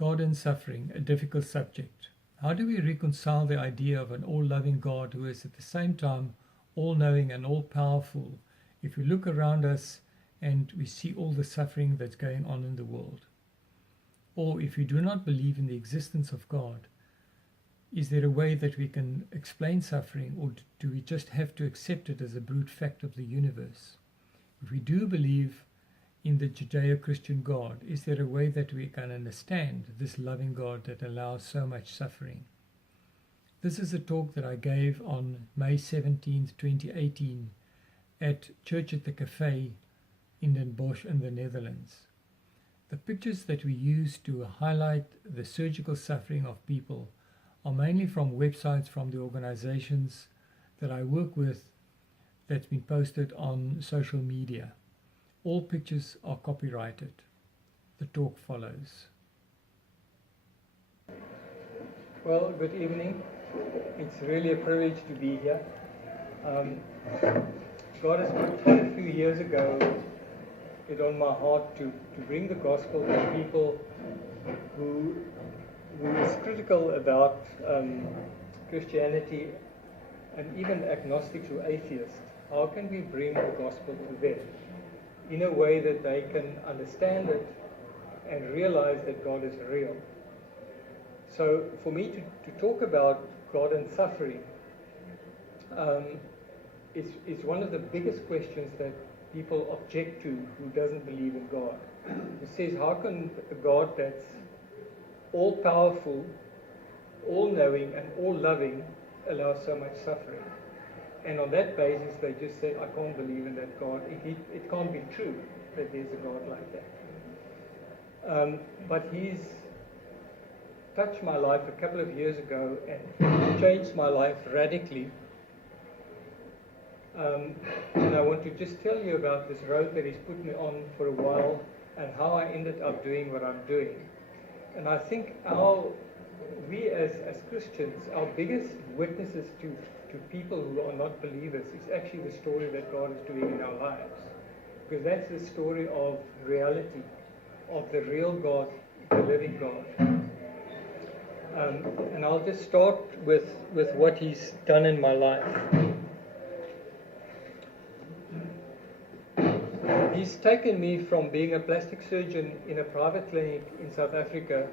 God and suffering, a difficult subject. How do we reconcile the idea of an all-loving God who is at the same time all-knowing and all-powerful if we look around us and we see all the suffering that's going on in the world? Or if we do not believe in the existence of God, is there a way that we can explain suffering, or do we just have to accept it as a brute fact of the universe? If we do believe in the Judeo-Christian God, is there a way that we can understand this loving God that allows so much suffering? This is a talk that I gave on May 17th, 2018 at Church at the Cafe in Den Bosch in the Netherlands. The pictures that we use to highlight the surgical suffering of people are mainly from websites from the organizations that I work with that's been posted on social media. All pictures are copyrighted. The talk follows. Well, good evening. It's really a privilege to be here. God has put quite a few years ago it on my heart to bring the gospel to people who is critical about Christianity and even agnostics or atheists. How can we bring the gospel to them in a way that they can understand it and realize that God is real? So for me to talk about God and suffering is one of the biggest questions that people object to who doesn't believe in God. Who says, how can a God that's all-powerful, all-knowing and all-loving allow so much suffering? And on that basis they just said, I can't believe in that God. It can't be true that there's a God like that. But he's touched my life a couple of years ago and changed my life radically. And I want to just tell you about this road that he's put me on for a while and how I ended up doing what I'm doing. And I think we as Christians, our biggest witnesses to people who are not believers is actually the story that God is doing in our lives. Because that's the story of reality, of the real God, the living God. And I'll just start with what he's done in my life. He's taken me from being a plastic surgeon in a private clinic in South Africa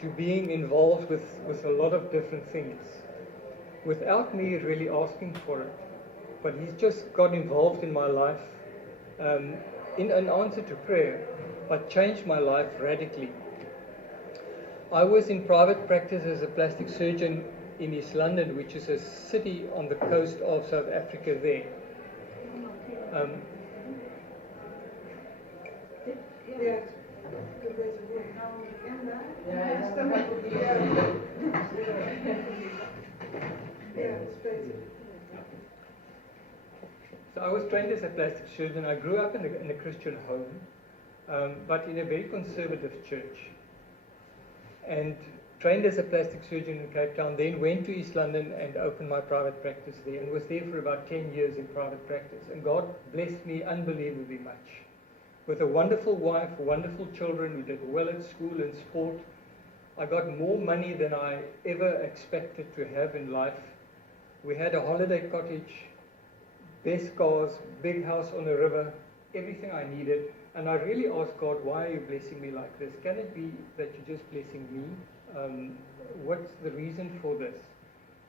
to being involved with a lot of different things without me really asking for it. But he's just got involved in my life in an answer to prayer, but changed my life radically. I was in private practice as a plastic surgeon in East London, which is a city on the coast of South Africa there. So I was trained as a plastic surgeon. I grew up in a Christian home, but in a very conservative church. And trained as a plastic surgeon in Cape Town, then went to East London and opened my private practice there, and was there for about 10 years in private practice. And God blessed me unbelievably much. With a wonderful wife, wonderful children who did well at school and sport. I got more money than I ever expected to have in life. We had a holiday cottage, best cars, big house on the river, everything I needed. And I really asked God, why are you blessing me like this? Can it be that you're just blessing me? What's the reason for this?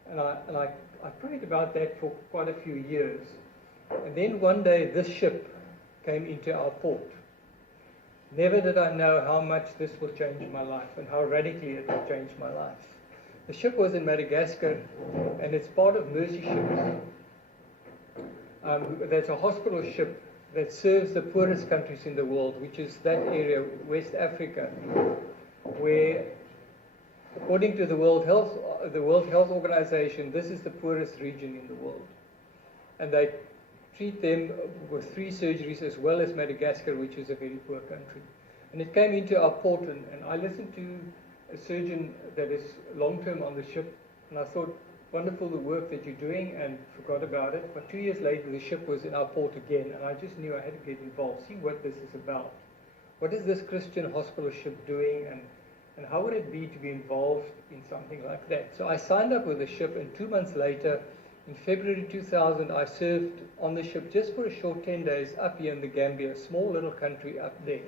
And I prayed about that for quite a few years. And then one day this ship came into our port. Never did I know how much this will change my life and how radically it will change my life. The ship was in Madagascar, and it's part of Mercy Ships. That's a hospital ship that serves the poorest countries in the world, which is that area, West Africa, where, according to the World Health Organization, this is the poorest region in the world. And they treat them with 3 surgeries, as well as Madagascar, which is a very poor country. And it came into our port, and I listened to a surgeon that is long-term on the ship, and I thought, wonderful the work that you're doing, and forgot about it. But 2 years later, the ship was in our port again, and I just knew I had to get involved, see what this is about. What is this Christian hospital ship doing, and And how would it be to be involved in something like that? So I signed up with the ship, and 2 months later, in February 2000, I served on the ship just for a short 10 days up here in the Gambia, a small little country up there.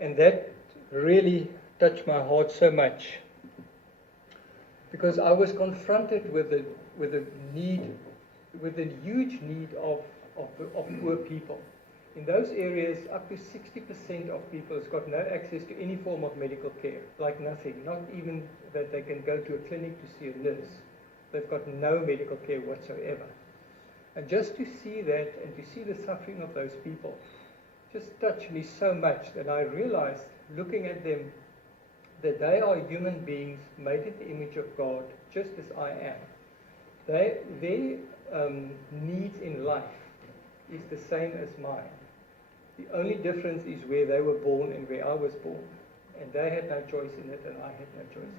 And that really touched my heart so much, because I was confronted with a huge need of poor people. In those areas, up to 60% of people has got no access to any form of medical care, like nothing, not even that they can go to a clinic to see a nurse. They've got no medical care whatsoever. And just to see that and to see the suffering of those people just touched me so much that I realized, looking at them, that they are human beings made in the image of God, just as I am. Their needs in life is the same as mine. The only difference is where they were born and where I was born. And they had no choice in it, and I had no choice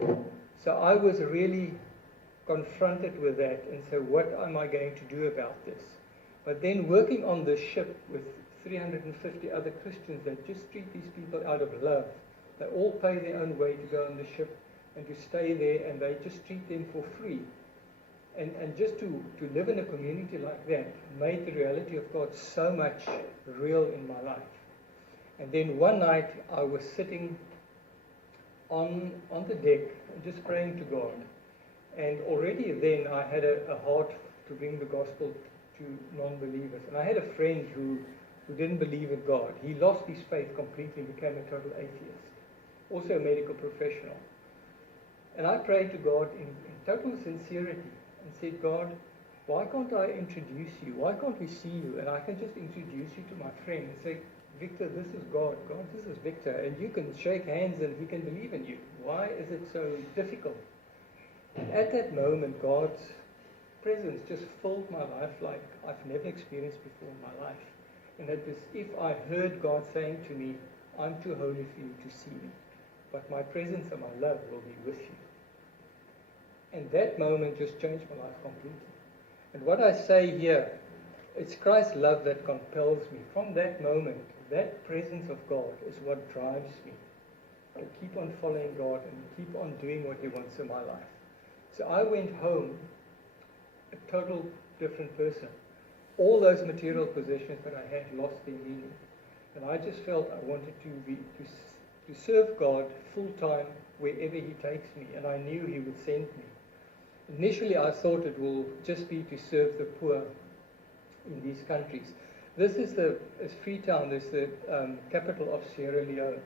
in it. So I was really confronted with that, and so what am I going to do about this? But then working on the ship with 350 other Christians that just treat these people out of love. They all pay their own way to go on the ship and to stay there, and they just treat them for free. And just to live in a community like that made the reality of God so much real in my life. And then one night I was sitting on the deck and just praying to God. And already then I had a heart to bring the gospel to non-believers. And I had a friend who didn't believe in God. He lost his faith completely, became a total atheist, also a medical professional. And I prayed to God in total sincerity and said, God, why can't I introduce you? Why can't we see you? And I can just introduce you to my friend and say, Victor, this is God. God, this is Victor. And you can shake hands and he can believe in you. Why is it so difficult? And at that moment, God's presence just filled my life like I've never experienced before in my life. And it was if I heard God saying to me, I'm too holy for you to see me, but my presence and my love will be with you. And that moment just changed my life completely. And what I say here, it's Christ's love that compels me. From that moment, that presence of God is what drives me to keep on following God and keep on doing what He wants in my life. So I went home a total different person. All those material possessions that I had lost their meaning. And I just felt I wanted to serve God full time wherever He takes me. And I knew He would send me. Initially, I thought it will just be to serve the poor in these countries. This is Freetown, is the capital of Sierra Leone.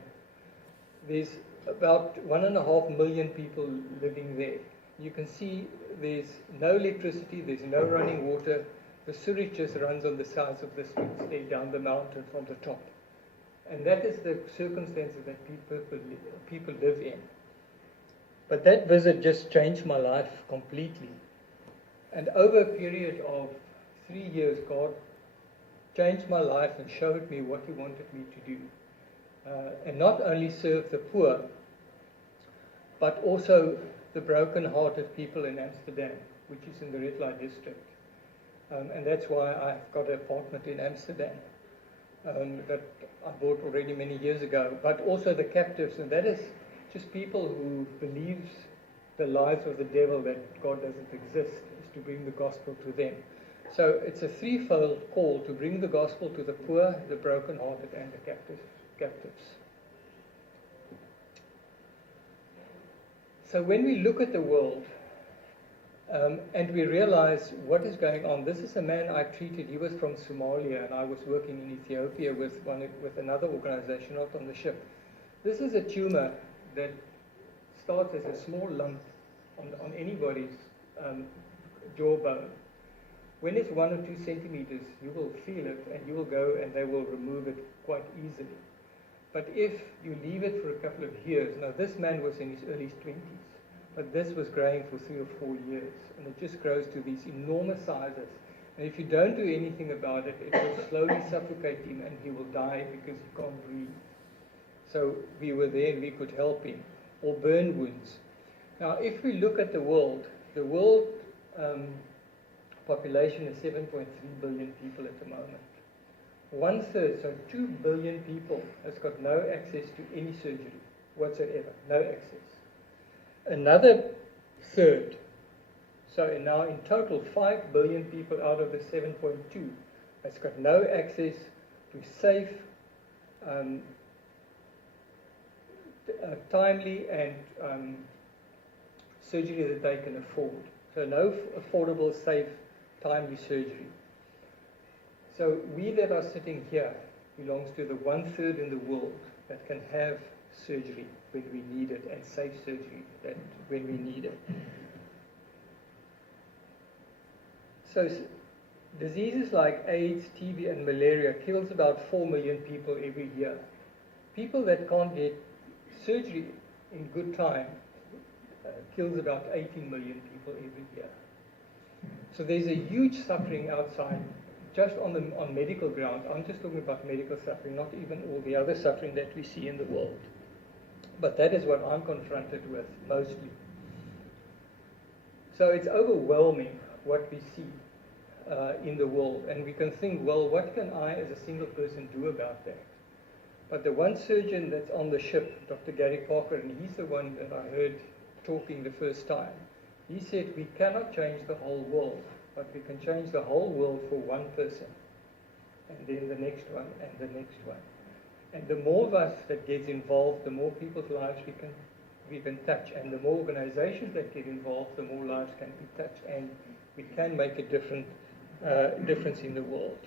There's about 1.5 million people living there. You can see there's no electricity, there's no running water. The sewage just runs on the sides of the streets there down the mountain from the top. And that is the circumstances that people live in. But that visit just changed my life completely. And over a period of 3 years, God changed my life and showed me what He wanted me to do. And not only serve the poor, but also the broken-hearted people in Amsterdam, which is in the red light district. And that's why I've got an apartment in Amsterdam that I bought already many years ago. But also the captives, and that is just people who believe the lies of the devil that God doesn't exist, is to bring the gospel to them. So it's a threefold call to bring the gospel to the poor, the broken-hearted, and the captives. So when we look at the world and we realize what is going on, this is a man I treated. He was from Somalia, and I was working in Ethiopia with another organization, not on the ship. This is a tumor that starts as a small lump on anybody's jawbone. When it's 1 or 2 centimeters, you will feel it, and you will go and they will remove it quite easily. But if you leave it for a couple of years, now this man was in his early 20s, but this was growing for 3 or 4 years, and it just grows to these enormous sizes. And if you don't do anything about it, it will slowly suffocate him, and he will die because he can't breathe. So we were there and we could help him. Or burn wounds. Now, if we look at the world population is 7.3 billion people at the moment. 1/3, so 2 billion people, has got no access to any surgery whatsoever, no access. Another third, so now in total 5 billion people out of the 7.2 has got no access to safe, timely and surgery that they can afford. So no affordable, safe, timely surgery. So we that are sitting here belongs to the 1/3 in the world that can have surgery when we need it, and safe surgery that when we need it. So diseases like AIDS, TB and malaria kills about 4 million people every year. People that can't get surgery in good time kills about 18 million people every year. So there's a huge suffering outside, just on medical ground. I'm just talking about medical suffering, not even all the other suffering that we see in the world. But that is what I'm confronted with mostly. So it's overwhelming what we see in the world, and we can think, well, what can I as a single person do about that? But the one surgeon that's on the ship, Dr. Gary Parker, and he's the one that I heard talking the first time, he said we cannot change the whole world, but we can change the whole world for one person, and then the next one, and the next one. And the more of us that gets involved, the more people's lives we can touch, and the more organizations that get involved, the more lives can be touched, and we can make a difference in the world.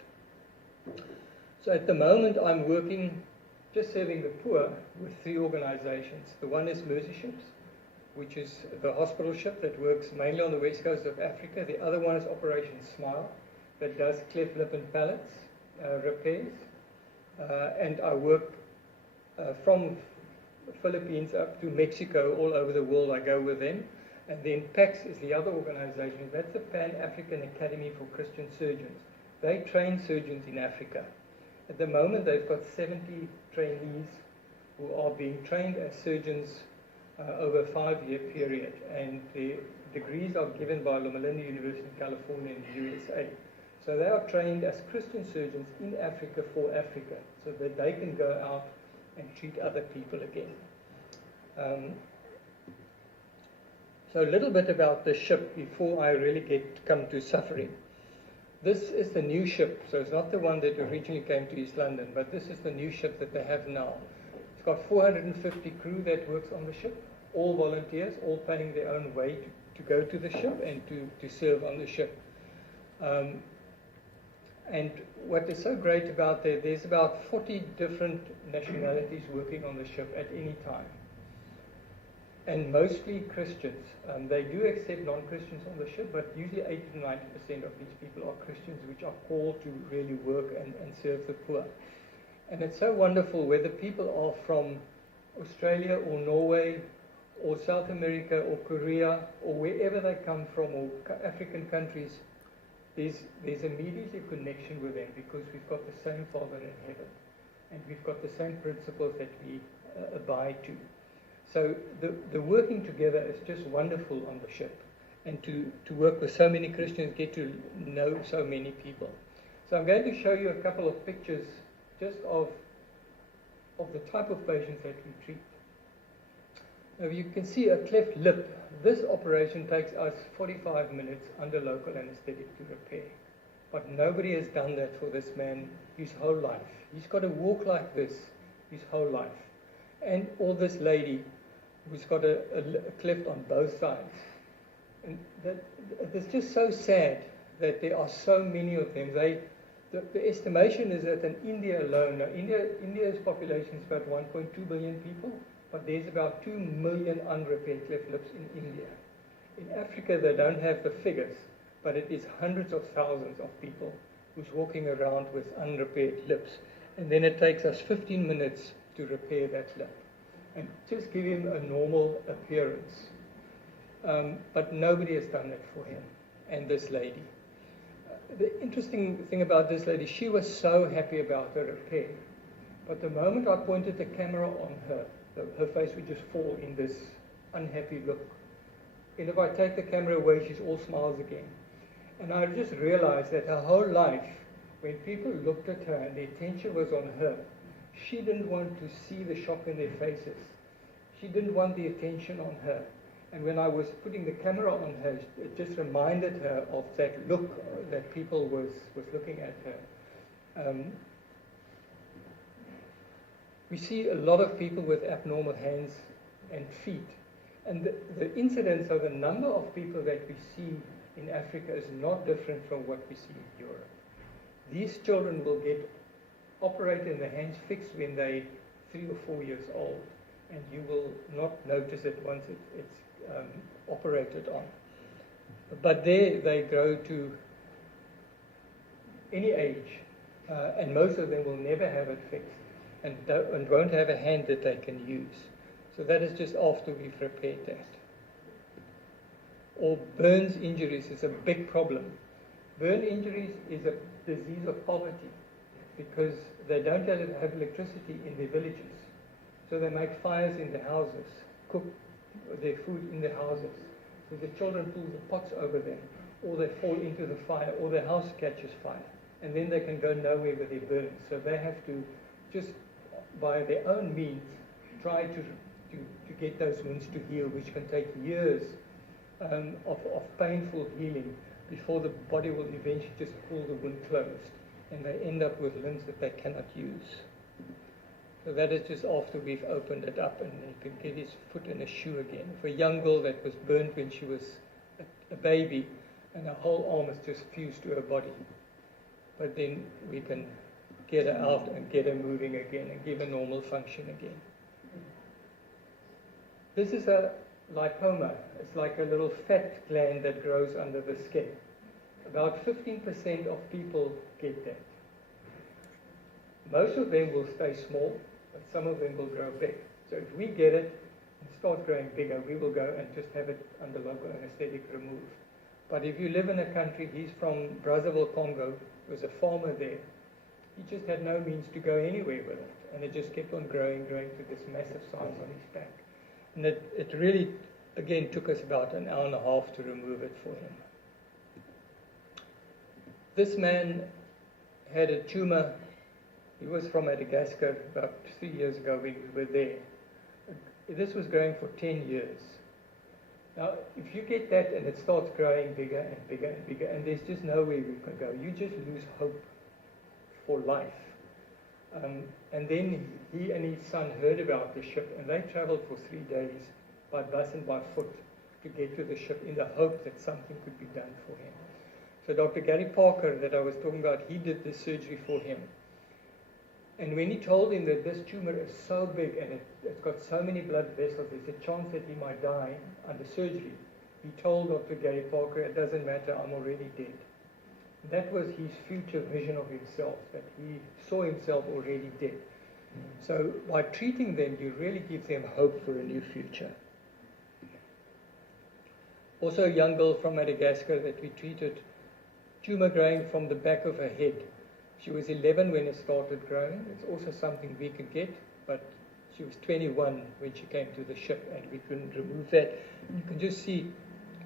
So at the moment I'm working, just serving the poor, with 3 organizations. The one is Mercy Ships, which is the hospital ship that works mainly on the west coast of Africa. The other one is Operation Smile, that does cleft lip and palates repairs. And I work from the Philippines up to Mexico, all over the world I go with them. And then PAX is the other organization. That's the Pan-African Academy for Christian Surgeons. They train surgeons in Africa. At the moment they've got 70 trainees who are being trained as surgeons over a 5-year period. And the degrees are given by Loma Linda University in California in the USA. So they are trained as Christian surgeons in Africa for Africa, so that they can go out and treat other people again. So a little bit about the ship before I really come to suffering. This is the new ship, so it's not the one that originally came to East London, but this is the new ship that they have now. It's got 450 crew that works on the ship, all volunteers, all paying their own way to go to the ship and to serve on the ship. And what is so great about there's about 40 different nationalities working on the ship at any time. And mostly Christians. They do accept non-Christians on the ship, but usually 80 to 90% of these people are Christians, which are called to really work and serve the poor. And it's so wonderful whether people are from Australia or Norway or South America or Korea or wherever they come from, or African countries, there's immediately a connection with them, because we've got the same Father in heaven, and we've got the same principles that we abide to. So the working together is just wonderful on the ship, and to work with so many Christians, get to know so many people. So I'm going to show you a couple of pictures just of the type of patients that we treat. Now you can see a cleft lip. This operation takes us 45 minutes under local anesthetic to repair. But nobody has done that for this man his whole life. He's got to walk like this his whole life. And or this lady who's got a cleft on both sides. And it's just so sad that there are so many of them. The estimation is that in India alone, now India's population is about 1.2 billion people, but there's about 2 million unrepaired cleft lips in India. In Africa, they don't have the figures, but it is hundreds of thousands of people who's walking around with unrepaired lips. And then it takes us 15 minutes to repair that lip and just give him a normal appearance. But nobody has done that for him and this lady. The interesting thing about this lady, she was so happy about the repair. But the moment I pointed the camera on her, her face would just fall in this unhappy look. And if I take the camera away, she's all smiles again. And I just realized that her whole life when people looked at her and the attention was on her, she didn't want to see the shock in their faces. She didn't want the attention on her. And when I was putting the camera on her, it just reminded her of that look that people was looking at her. We see a lot of people with abnormal hands and feet. And the incidence of the number of people that we see in Africa is not different from what we see in Europe. These children will get operated and the hands fixed when they're 3 or 4 years old. And you will not notice it once it's operated on. But there they grow to any age, and most of them will never have it fixed and won't have a hand that they can use. So that is just after we've repaired that. Or burns injuries is a big problem. Burn injuries is a disease of poverty because they don't have electricity in their villages. So they make fires in their houses, cook their food in their houses. So the children pull the pots over them, or they fall into the fire, or their house catches fire. And then they can go nowhere with their burns. So they have to just, by their own means, try to get those wounds to heal, which can take years of painful healing before the body will eventually just pull the wound closed. And they end up with limbs that they cannot use. So that is just after we've opened it up and he can get his foot in a shoe again. For a young girl that was burnt when she was a baby and her whole arm is just fused to her body. But then we can get her out and get her moving again and give her normal function again. This is a lipoma. It's like a little fat gland that grows under the skin. About 15% of people get that. Most of them will stay small, but some of them will grow big. So if we get it and start growing bigger, we will go and just have it under local anesthetic removed. But if you live in a country, he's from Brazzaville, Congo, was a farmer there. He just had no means to go anywhere with it. And it just kept on growing to this massive size on his back. And it really, again, took us about an hour and a half to remove it for him. This man had a tumor. He was from Madagascar about 3 years ago when we were there. This was growing for 10 years. Now, if you get that and it starts growing bigger and bigger and bigger, and there's just nowhere we can go, you just lose hope for life. And then he and his son heard about the ship, and they traveled for 3 days by bus and by foot to get to the ship in the hope that something could be done for him. So Dr. Gary Parker that I was talking about, he did this surgery for him. And when he told him that this tumor is so big and it's got so many blood vessels, there's a chance that he might die under surgery, he told Dr. Gary Parker, it doesn't matter, I'm already dead. That was his future vision of himself, that he saw himself already dead. So by treating them, you really give them hope for a new future. Also a young girl from Madagascar that we treated, tumor growing from the back of her head. She was 11 when it started growing. It's also something we could get, but she was 21 when she came to the ship and we couldn't remove that. You can just see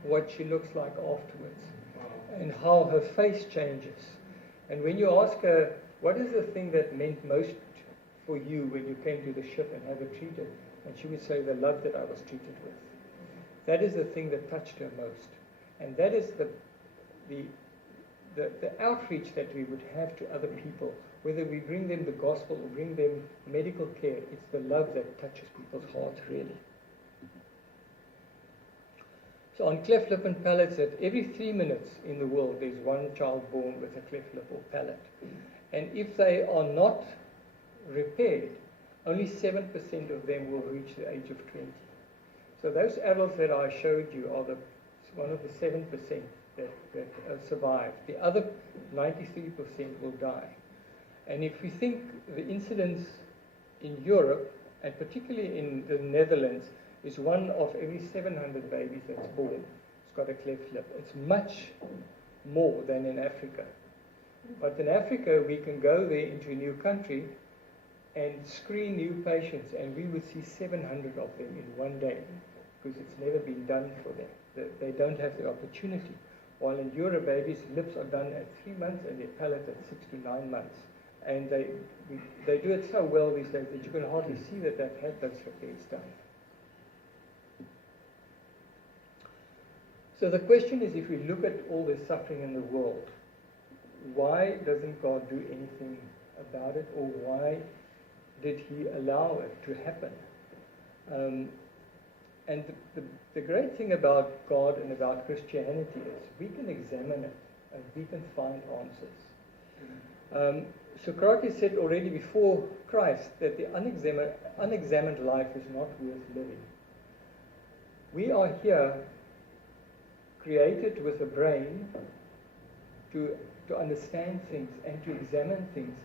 what she looks like afterwards and how her face changes. And when you ask her, what is the thing that meant most for you when you came to the ship and had her treated? And she would say, the love that I was treated with. That is the thing that touched her most. And that is the outreach that we would have to other people, whether we bring them the gospel or bring them medical care, it's the love that touches people's hearts, really. So on cleft lip and palate, that every 3 minutes in the world, there's one child born with a cleft lip or palate. And if they are not repaired, only 7% of them will reach the age of 20. So those adults that I showed you are one of the 7% that survive. The other 93% will die. And if we think the incidence in Europe, and particularly in the Netherlands, is 1 of every 700 babies that's born has got a cleft lip. It's much more than in Africa. But in Africa, we can go there into a new country and screen new patients, and we would see 700 of them in one day, because it's never been done for them. They don't have the opportunity. while in Europe babies' lips are done at 3 months and their palate at 6 to 9 months. And they do it so well these days that you can hardly see that they've had those repairs done. So the question is, if we look at all the suffering in the world, why doesn't God do anything about it, or why did He allow it to happen? And the great thing about God and about Christianity is we can examine it and we can find answers. Socrates said already before Christ that the unexamined life is not worth living. We are here created with a brain to understand things and to examine things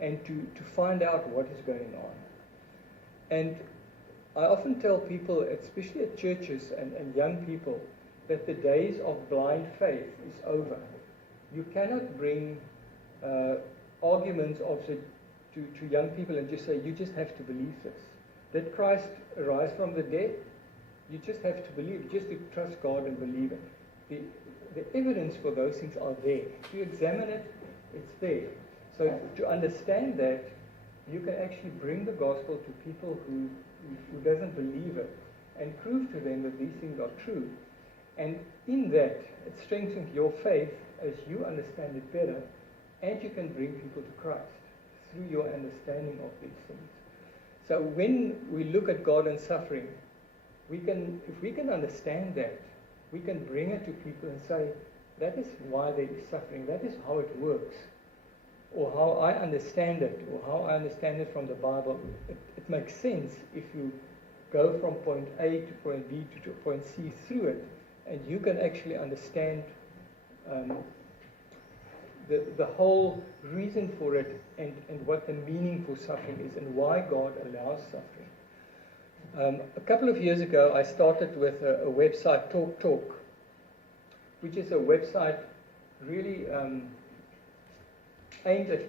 and to find out what is going on. And I often tell people, especially at churches and young people, that the days of blind faith is over. You cannot bring arguments to young people and just say, you just have to believe this. Did Christ arise from the dead? You just have to believe, just to trust God and believe it. The evidence for those things are there. If you examine it, it's there. So to understand that, you can actually bring the gospel to people who doesn't believe it and prove to them that these things are true. And in that, it strengthens your faith as you understand it better, and you can bring people to Christ through your understanding of these things. So when we look at God and suffering, if we can understand that, we can bring it to people and say, that is why there is suffering, that is how it works, or how I understand it, or how I understand it from the Bible. It makes sense if you go from point A to point B to point C through it, and you can actually understand the whole reason for it and what the meaning for suffering is and why God allows suffering. A couple of years ago, I started with a website, Torquetalk, which is a website really aimed at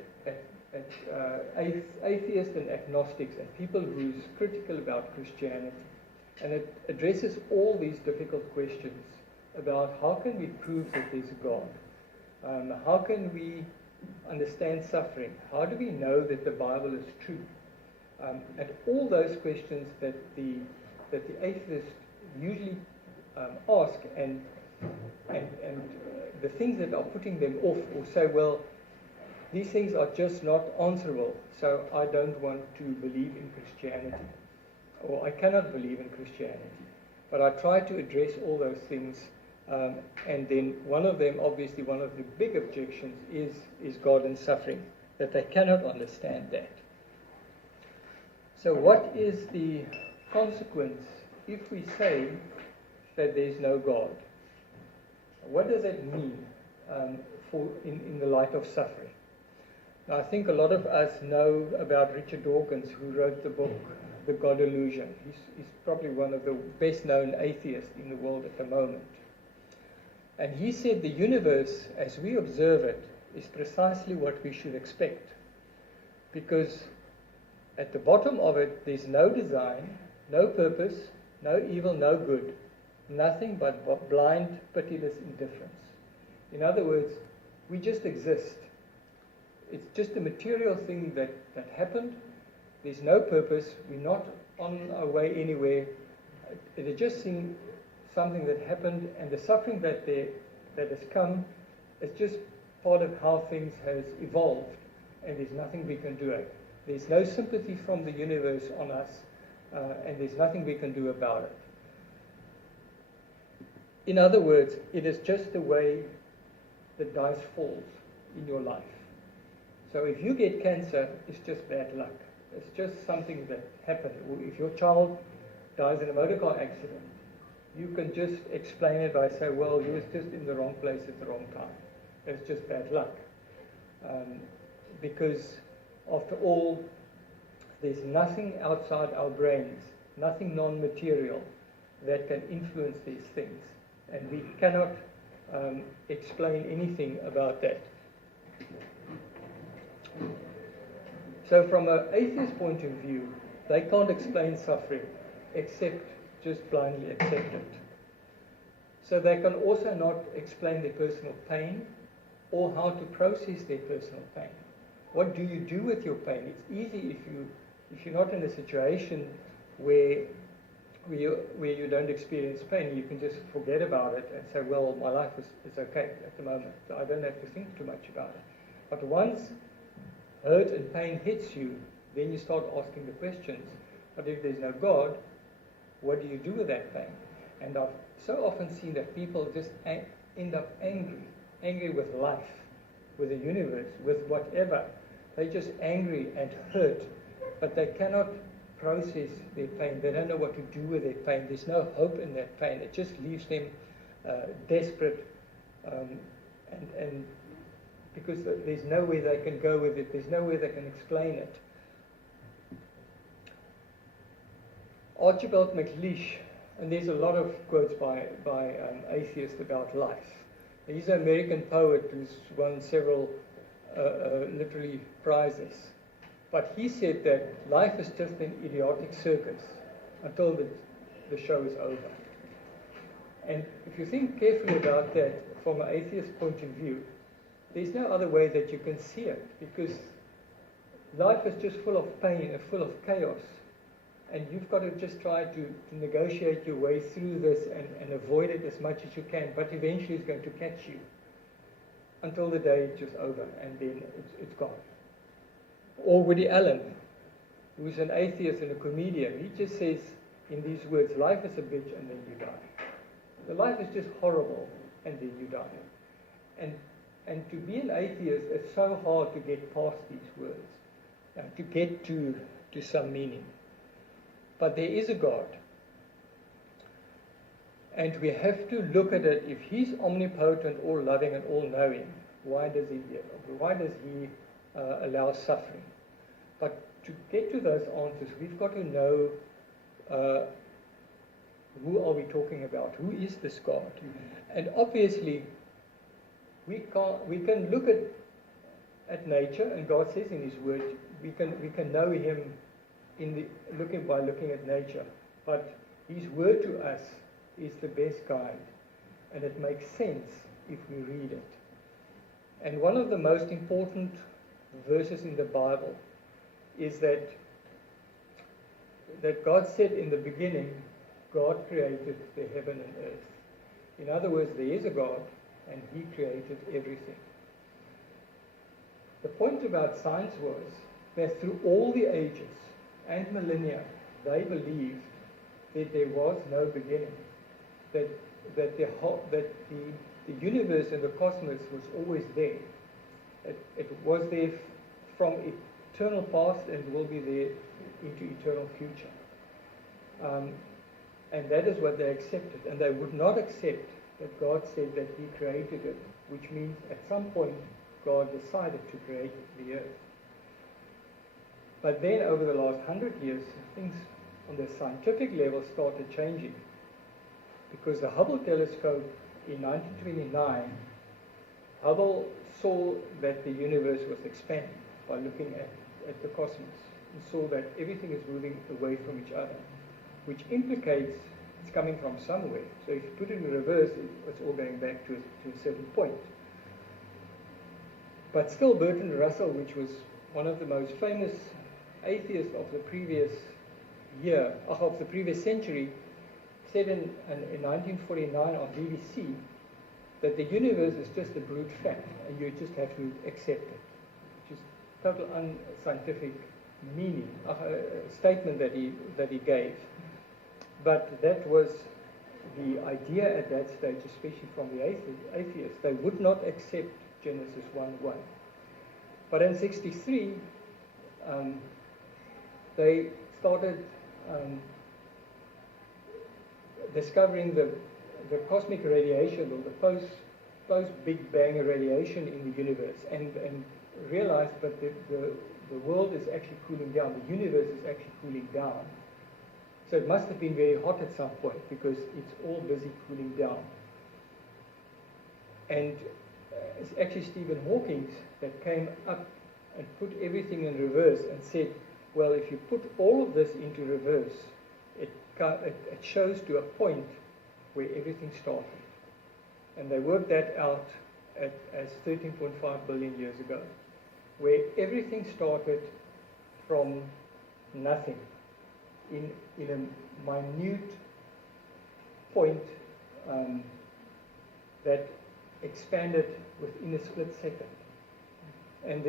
atheists and agnostics and people who's critical about Christianity. And it addresses all these difficult questions about how can we prove that there's a God? How can we understand suffering? How do we know that the Bible is true? And all those questions that the atheists usually ask, and the things that are putting them off, or say, well, these things are just not answerable, so I don't want to believe in Christianity, or I cannot believe in Christianity. But I try to address all those things, and then one of them, obviously one of the big objections is God and suffering, that they cannot understand that. So what is the consequence if we say that there's no God? What does that mean in the light of suffering? Now, I think a lot of us know about Richard Dawkins, who wrote the book, The God Delusion. He's probably one of the best-known atheists in the world at the moment. And he said the universe, as we observe it, is precisely what we should expect. Because at the bottom of it, there's no design, no purpose, no evil, no good. Nothing but blind, pitiless indifference. In other words, we just exist. It's just a material thing that happened. There's no purpose. We're not on our way anywhere. It is just something that happened, and the suffering that has come is just part of how things has evolved, and there's nothing we can do. There's no sympathy from the universe on us, and there's nothing we can do about it. In other words, it is just the way the dice falls in your life. So if you get cancer, it's just bad luck. It's just something that happened. Or if your child dies in a motor car accident, you can just explain it by saying, well, he was just in the wrong place at the wrong time. It's just bad luck. Because after all, there's nothing outside our brains, nothing non-material that can influence these things. And we cannot explain anything about that. So from an atheist point of view, they can't explain suffering except just blindly accept it. So they can also not explain their personal pain or how to process their personal pain. What do you do with your pain? It's easy if you're not in a situation where you don't experience pain, you can just forget about it and say, well, my life is okay at the moment. I don't have to think too much about it. But once hurt and pain hits you, then you start asking the questions. But if there's no God, what do you do with that pain? And I've so often seen that people just end up angry with life, with the universe, with whatever. They're just angry and hurt, but they cannot process their pain. They don't know what to do with their pain. There's no hope in that pain. It just leaves them desperate, and because there's nowhere they can go with it. There's nowhere they can explain it. Archibald MacLeish, and there's a lot of quotes by atheists about life. He's an American poet who's won several literary prizes. But he said that life is just an idiotic circus until the show is over. And if you think carefully about that from an atheist point of view, there's no other way that you can see it, because life is just full of pain and full of chaos. And you've got to just try to negotiate your way through this and avoid it as much as you can. But eventually it's going to catch you until the day is just over, and then it's gone. Or Woody Allen, who's an atheist and a comedian, he just says in these words, life is a bitch and then you die. The life is just horrible and then you die. And to be an atheist, it's so hard to get past these words, to get to some meaning. But there is a God. And we have to look at it. If he's omnipotent, all-loving and all-knowing, why does he allow suffering? But to get to those answers, we've got to know who are we talking about? Who is this God? And obviously, we can look at nature, and God says in His Word, we can know Him by looking at nature. But His Word to us is the best guide, and it makes sense if we read it. And one of the most important verses in the Bible is that God said in the beginning, God created the heaven and earth. In other words, there is a God, and He created everything. The point about science was that through all the ages and millennia, they believed that there was no beginning, that the universe and the cosmos was always there. It was there from eternal past and will be there into eternal future. And that is what they accepted. And they would not accept that God said that He created it, which means at some point God decided to create the earth. But then over the last 100 years, things on the scientific level started changing. Because the Hubble telescope in 1929, Hubble saw that the universe was expanding by looking at the cosmos, and saw that everything is moving away from each other, which implicates it's coming from somewhere. So if you put it in reverse, it's all going back to a certain point. But still, Bertrand Russell, which was one of the most famous atheists of the previous century, said in 1949 on BBC that the universe is just a brute fact, and you just have to accept it. Which is total unscientific meaning, statement that he gave. But that was the idea at that stage, especially from the atheists. They would not accept Genesis 1:1. But in 1963, they started discovering the cosmic radiation, or the post-Big Bang radiation in the universe, and realized that the world is actually cooling down, the universe is actually cooling down. So it must have been very hot at some point, because it's all busy cooling down. And it's actually Stephen Hawking that came up and put everything in reverse and said, well, if you put all of this into reverse, it shows to a point where everything started. And they worked that out as 13.5 billion years ago, where everything started from nothing in a minute point that expanded within a split second. And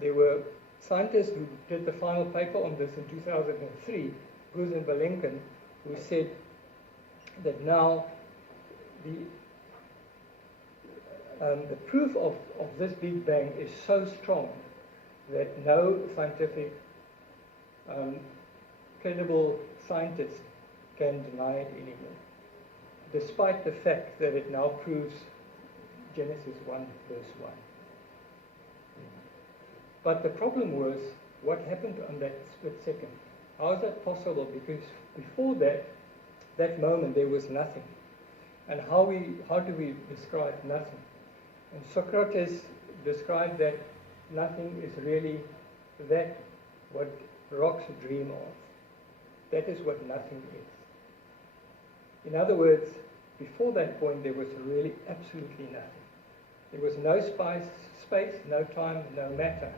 there were scientists who did the final paper on this in 2003, Guz and Belenken, who said that now the proof of this Big Bang is so strong that no scientific, credible scientist can deny it anymore, despite the fact that it now proves Genesis 1 verse 1. But the problem was what happened on that split second. How is that possible? Because before that moment, there was nothing. And how do we describe nothing? And Socrates described that nothing is really that what rocks dream of. That is what nothing is. In other words, before that point, there was really absolutely nothing. There was no space, no time, no matter.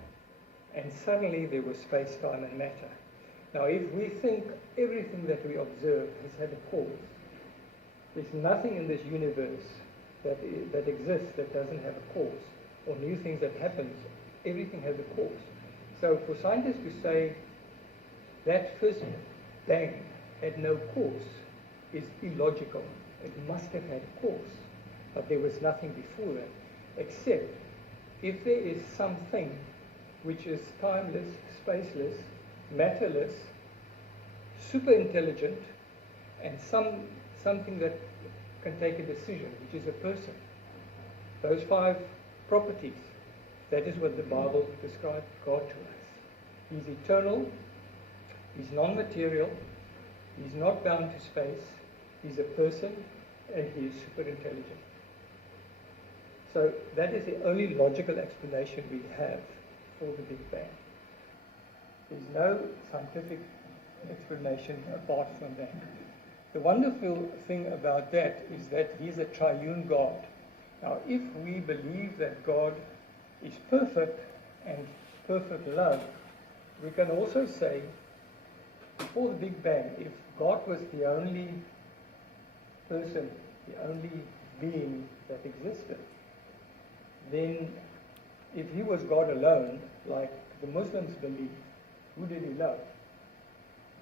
And suddenly there was space, time, and matter. Now, if we think everything that we observe has had a cause, there's nothing in this universe that exists that doesn't have a cause, or new things that happens. Everything has a cause. So for scientists to say that first bang had no cause is illogical. It must have had a cause, but there was nothing before that, except if there is something which is timeless, spaceless, matterless, super intelligent, and something that can take a decision, which is a person. Those 5 properties, that is what the Bible describes God to us. He's eternal, he's non-material, he's not bound to space, he's a person, and he is super intelligent. So that is the only logical explanation we have for the Big Bang. There's no scientific explanation apart from that. The wonderful thing about that is that he's a triune God. Now, if we believe that God is perfect and perfect love, we can also say, before the Big Bang, if God was the only person, the only being that existed, then if he was God alone, like the Muslims believe, who did he love?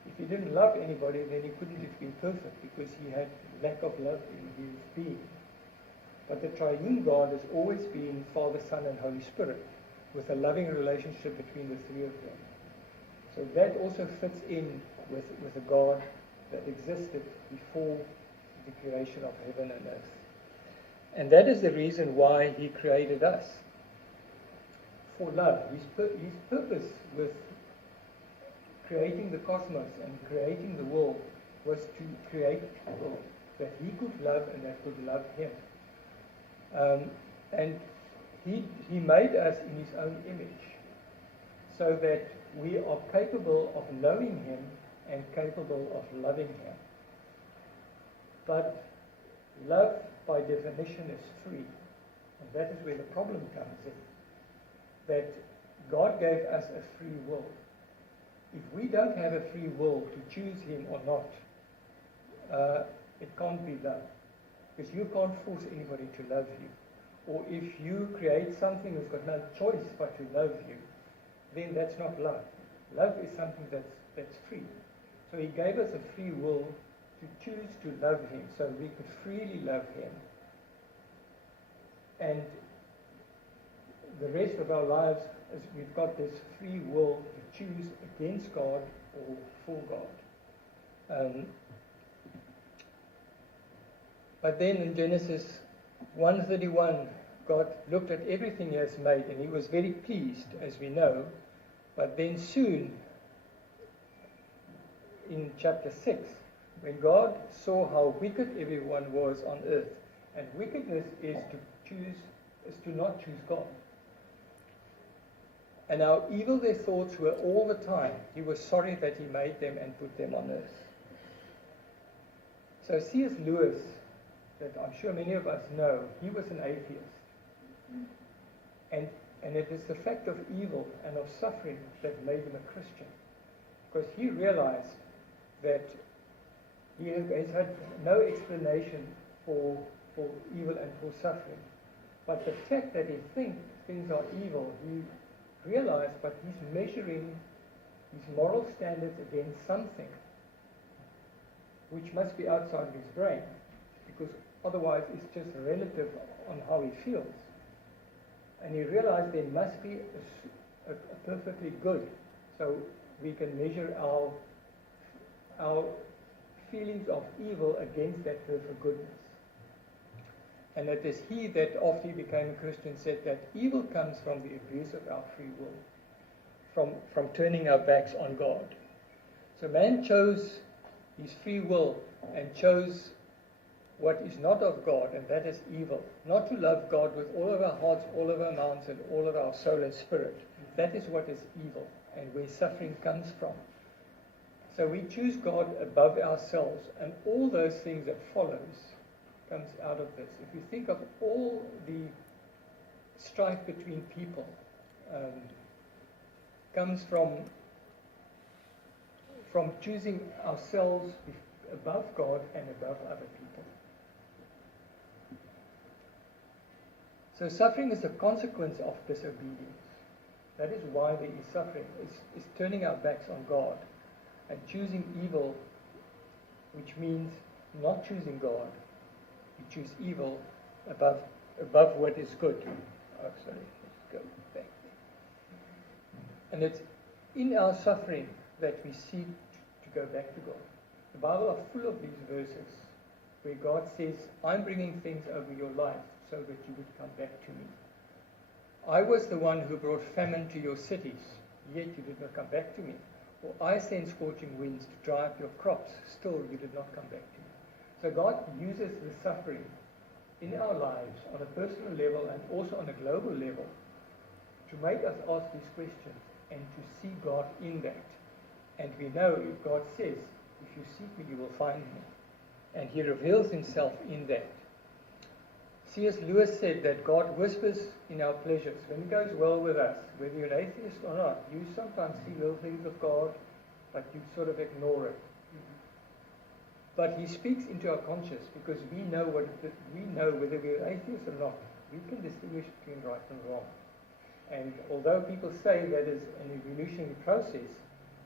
If he didn't love anybody, then he couldn't have been perfect because he had lack of love in his being. But the triune God has always been Father, Son, and Holy Spirit, with a loving relationship between the 3 of them. So that also fits in with a God that existed before the creation of heaven and earth. And that is the reason why he created us. For love. His purpose with creating the cosmos and creating the world was to create people that he could love and that could love him. And he made us in his own image so that we are capable of knowing him and capable of loving him. But love by definition is free, and that is where the problem comes in. That God gave us a free will. If we don't have a free will to choose him or not, it can't be love. Because you can't force anybody to love you. Or if you create something who's got no choice but to love you, then that's not love. Love is something that's free. So he gave us a free will to choose to love him, so we could freely love him. And the rest of our lives, we've got this free will to choose against God or for God. But then in Genesis 1:31, God looked at everything he has made and he was very pleased, as we know. But then soon, in chapter 6, when God saw how wicked everyone was on earth, and wickedness is to not choose God. And how evil their thoughts were all the time, he was sorry that he made them and put them on earth. So C.S. Lewis that I'm sure many of us know, he was an atheist. And it is the fact of evil and of suffering that made him a Christian. Because he realized that he has had no explanation for evil and for suffering. But the fact that he thinks things are evil, he realized, but he's measuring his moral standards against something which must be outside of his brain, because otherwise it's just relative on how he feels. And he realized there must be a perfectly good, so we can measure our feelings of evil against that perfect goodness. And it is he that, after he became a Christian, said that evil comes from the abuse of our free will, from turning our backs on God. So man chose his free will and chose what is not of God, and that is evil. Not to love God with all of our hearts, all of our minds, and all of our soul and spirit. That is what is evil, and where suffering comes from. So we choose God above ourselves, and all those things that follows comes out of this. If you think of all the strife between people, comes from choosing ourselves above God and above other people. So suffering is a consequence of disobedience. That is why there is suffering. It's turning our backs on God and choosing evil, which means not choosing God. You choose evil above what is good. Oh, sorry, let's go back there. And it's in our suffering that we seek to go back to God. The Bible is full of these verses where God says, I'm bringing things over your life so that you would come back to me. I was the one who brought famine to your cities, yet you did not come back to me. Or I sent scorching winds to dry up your crops, still you did not come back to me. So God uses the suffering in our lives on a personal level and also on a global level to make us ask these questions and to see God in that. And we know if God says, if you seek me, you will find me. And he reveals himself in that. C.S. Lewis said that God whispers in our pleasures. When it goes well with us, whether you're an atheist or not, you sometimes see little things of God, but you sort of ignore it. But he speaks into our conscience because we know whether we're atheists or not. We can distinguish between right and wrong. And although people say that is an evolutionary process,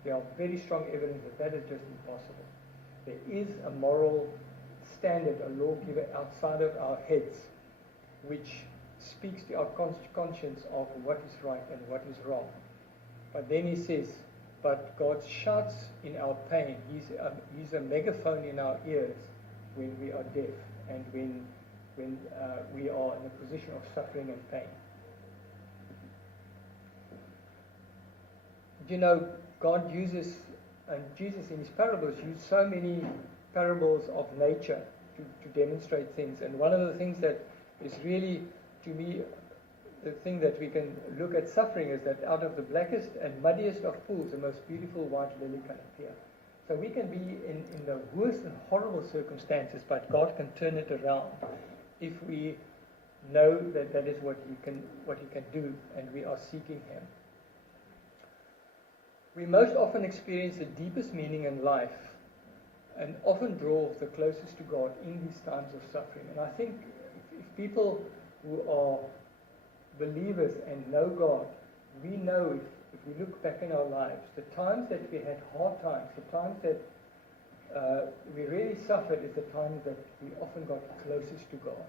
there are very strong evidence that is just impossible. There is a moral standard, a lawgiver outside of our heads, which speaks to our conscience of what is right and what is wrong. But then he says, but God shouts in our pain. He's a megaphone in our ears when we are deaf and when we are in a position of suffering and pain. You know, God uses, and Jesus in his parables used so many parables of nature to demonstrate things. And one of the things that is really, to me, the thing that we can look at suffering is that out of the blackest and muddiest of pools, the most beautiful white lily can appear. So we can be in the worst and horrible circumstances, but God can turn it around if we know that that is what he can do, and we are seeking him. We most often experience the deepest meaning in life and often draw the closest to God in these times of suffering. And I think if people who are believers and know God, we know if we look back in our lives, the times that we had hard times, the times that we really suffered is the times that we often got closest to God.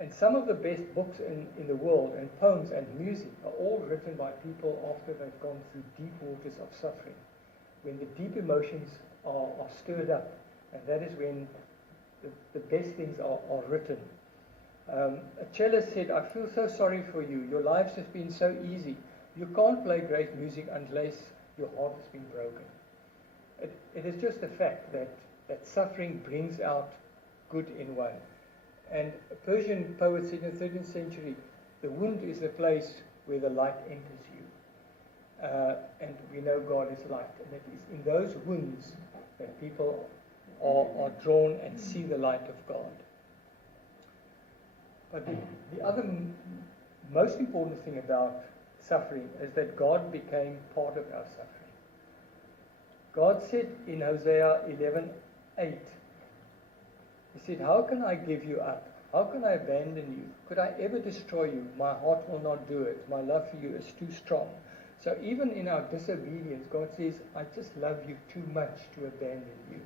And some of the best books in the world, and poems and music, are all written by people after they've gone through deep waters of suffering, when the deep emotions are stirred up, and that is when the best things are written. A cellist said, I feel so sorry for you. Your lives have been so easy. You can't play great music unless your heart has been broken. It is just a fact that suffering brings out good in one. And a Persian poet said in the 13th century, the wound is the place where the light enters you. And we know God is light. And it is in those wounds that people are drawn and see the light of God. But the other most important thing about suffering is that God became part of our suffering. God said in Hosea 11:8, He said, "How can I give you up? How can I abandon you? Could I ever destroy you? My heart will not do it. My love for you is too strong." So even in our disobedience, God says, "I just love you too much to abandon you."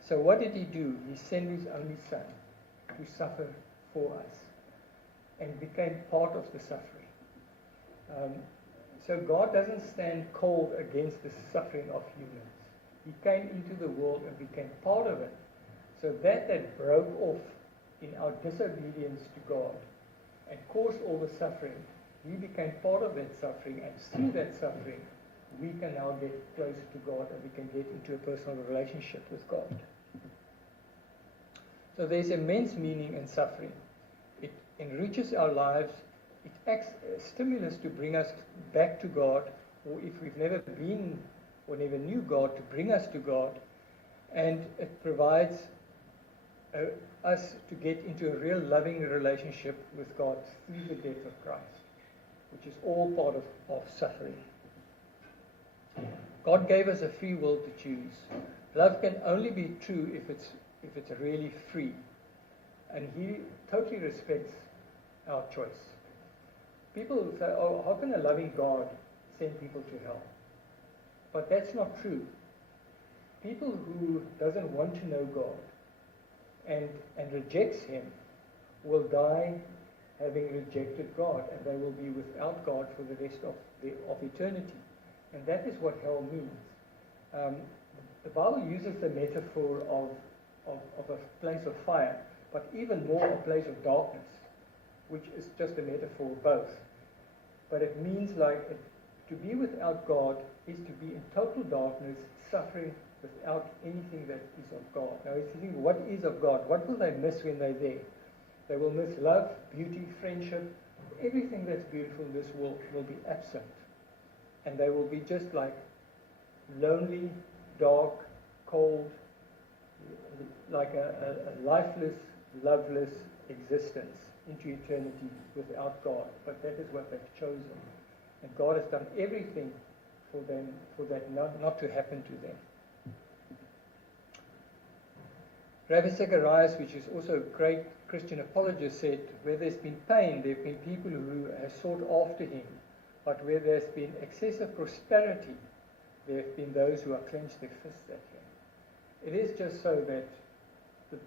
So what did He do? He sent His only Son to suffer for us and became part of the suffering. So God doesn't stand cold against the suffering of humans. He came into the world and became part of it. So that broke off in our disobedience to God and caused all the suffering, He became part of that suffering, and through that suffering, we can now get closer to God and we can get into a personal relationship with God. So there's immense meaning in suffering. It enriches our lives. It acts as a stimulus to bring us back to God, or if we've never been or never knew God, to bring us to God. And it provides us to get into a real loving relationship with God through the death of Christ, which is all part of suffering. God gave us a free will to choose. Love can only be true if it's really free. And He totally respects our choice. People say, "Oh, how can a loving God send people to hell?" But that's not true. People who doesn't want to know God and rejects Him will die having rejected God, and they will be without God for the rest of eternity. And that is what hell means. The Bible uses the metaphor of a place of fire, but even more a place of darkness, which is just a metaphor of both. But it means to be without God is to be in total darkness, suffering without anything that is of God. Now, if you think, what is of God? What will they miss when they're there? They will miss love, beauty, friendship. Everything that's beautiful in this world will be absent. And they will be just like lonely, dark, cold, like a lifeless, loveless existence into eternity without God. But that is what they've chosen. And God has done everything for them, for that not to happen to them. Rabbi Zacharias, which is also a great Christian apologist, said, "Where there's been pain, there have been people who have sought after Him. But where there's been excessive prosperity, there have been those who have clenched their fists at Him." It is just so that the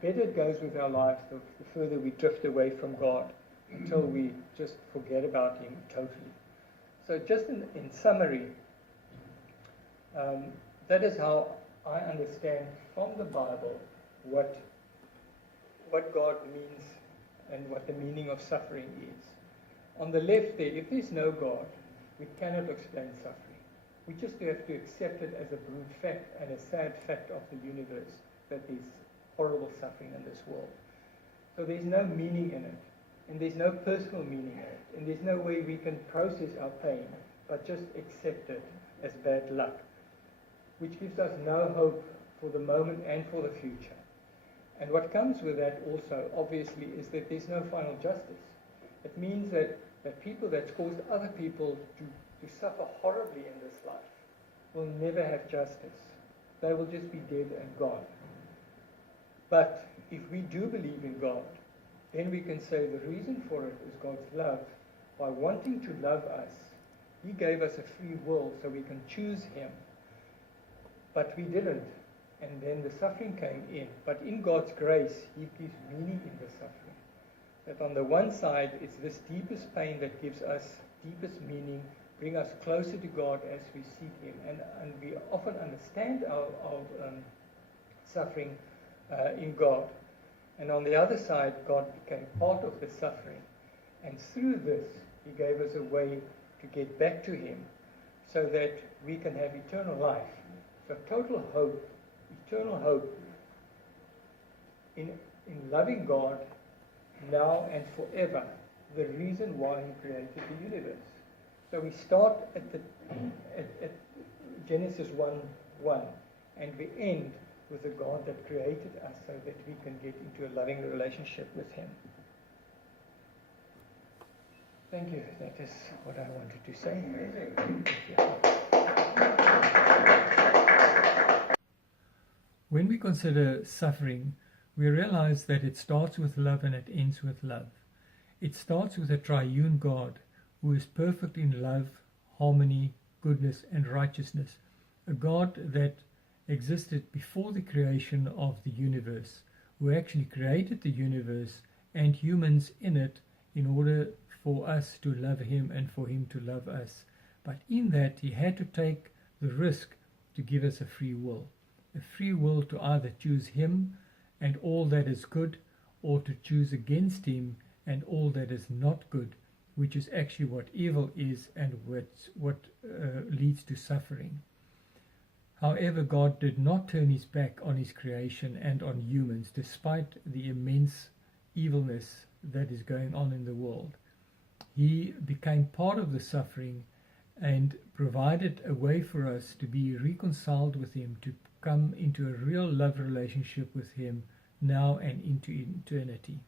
better it goes with our lives, the further we drift away from God until we just forget about Him totally. So just in summary, that is how I understand from the Bible what God means and what the meaning of suffering is. On the left there, if there's no God, we cannot explain suffering. We just have to accept it as a brute fact and a sad fact of the universe that there's horrible suffering in this world. So there's no meaning in it, and there's no personal meaning in it, and there's no way we can process our pain, but just accept it as bad luck, which gives us no hope for the moment and for the future. And what comes with that also, obviously, is that there's no final justice. It means that people that's caused other people to suffer horribly in this life will never have justice. They will just be dead and gone. But if we do believe in God, then we can say the reason for it is God's love. By wanting to love us, He gave us a free will so we can choose Him. But we didn't. And then the suffering came in. But in God's grace, He gives meaning in the suffering. That on the one side, it's this deepest pain that gives us deepest meaning, bring us closer to God as we seek Him. And we often understand our suffering in God. And on the other side, God became part of the suffering. And through this, He gave us a way to get back to Him so that we can have eternal life. So total hope, eternal hope in loving God now and forever, the reason why He created the universe. So we start at Genesis 1:1, and we end with the God that created us so that we can get into a loving relationship with Him. Thank you. That is what I wanted to say. When we consider suffering, we realize that it starts with love and it ends with love. It starts with a triune God who is perfect in love, harmony, goodness, and righteousness. A God that existed before the creation of the universe, who actually created the universe and humans in it in order for us to love him and for him to love us. But in that, he had to take the risk to give us a free will to either choose him and all that is good, or to choose against him and all that is not good, which is actually what evil is and what leads to suffering. However, God did not turn his back on his creation and on humans, despite the immense evilness that is going on in the world. He became part of the suffering and provided a way for us to be reconciled with him, to come into a real love relationship with him now and into eternity.